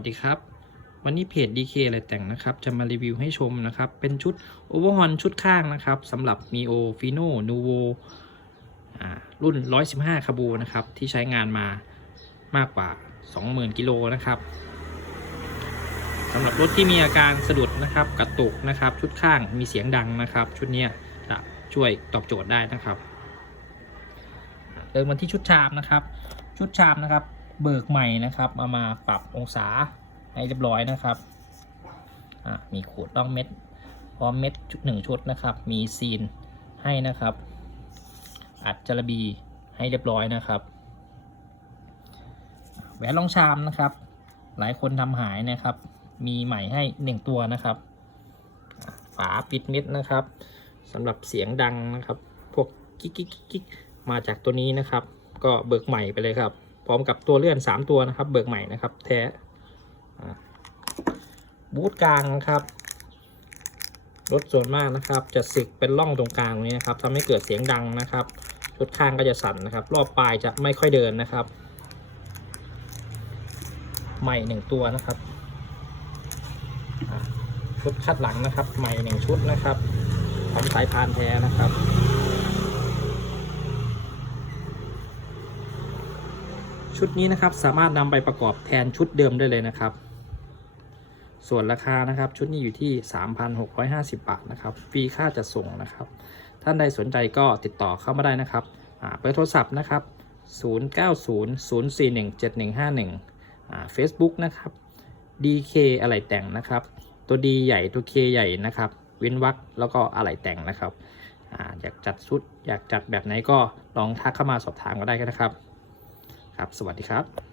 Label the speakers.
Speaker 1: วัสดีครับ วันนี้เพจ DK อะไรแต่งนะครับ จะมารีวิวให้ชมนะครับ เป็นชุด Overhaul ชุดข้างนะครับสำหรับ Mio Fino Nuvo อ่ารุ่น 115คาบูนะครับ ที่ใช้งานมามากกว่า 20,000 กิโลนะครับสำหรับรถที่มีอาการสะดุดนะครับ กระตุกนะครับ ชุดข้างมีเสียงดังนะครับ ชุดนี้จะช่วยตอบโจทย์ได้นะครับเดินมาที่ชุดชามนะครับ ชุดชามนะครับ เบิกใหม่นะครับเอามาปรับองศาให้เรียบร้อยนะครับมีขูดร่องเม็ดพร้อมเม็ดชุดหนึ่งชุดนะครับ มีซีนให้นะครับ อัดจระบีให้เรียบร้อยนะครับแหวนรองชามนะครับ หลายคนทำหายนะครับ มีใหม่ให้หนึ่งตัวนะครับ ฝาปิดมิดนะครับสำหรับเสียงดังนะครับ พวกกิ๊กกิ๊กกิ๊กมาจากตัวนี้นะครับ ก็เบิกใหม่ไปเลยครับ ร้อมกับตัวเลื่อน 3 ตัวนะครับ เบิกใหม่นะครับ แท้บูทกลางนะครับรถส่วนมากนะครับ จะสึกเป็นร่องตรงกลางตรงนี้นะครับทำให้เกิดเสียงดังนะครับชุดข้างก็จะสั่นนะครับ รอบปลายจะไม่ค่อยเดินนะครับ ใหม่หนึ่งตัวนะครับชุดคัดหลังนะครับ ใหม่หนึ่งชุดนะครับพร้อมสายพานแท้นะครับ ชุดนี้นะครับสามารถนำไปประกอบแทนชุดเดิมได้เลยนะครับ ส่วนราคานะครับชุดนี้อยู่ที่ 3,650 บาทนะครับฟรีค่าจัดส่งนะครับ ท่านใดสนใจก็ติดต่อเข้ามาได้นะครับเบอร์โทรศัพท์นะครับ 0900417151อ่า Facebook นะครับ DK อะไรแต่งนะครับ ตัว D ใหญ่ตัว K ใหญ่นะครับเว้นวรรคแล้วก็อะไรแต่งนะครับออยากจัดชุดอยากจัดแบบไหนก็ลองทักเข้ามาสอบถามก็ได้นะครับ ครับ สวัสดีครับ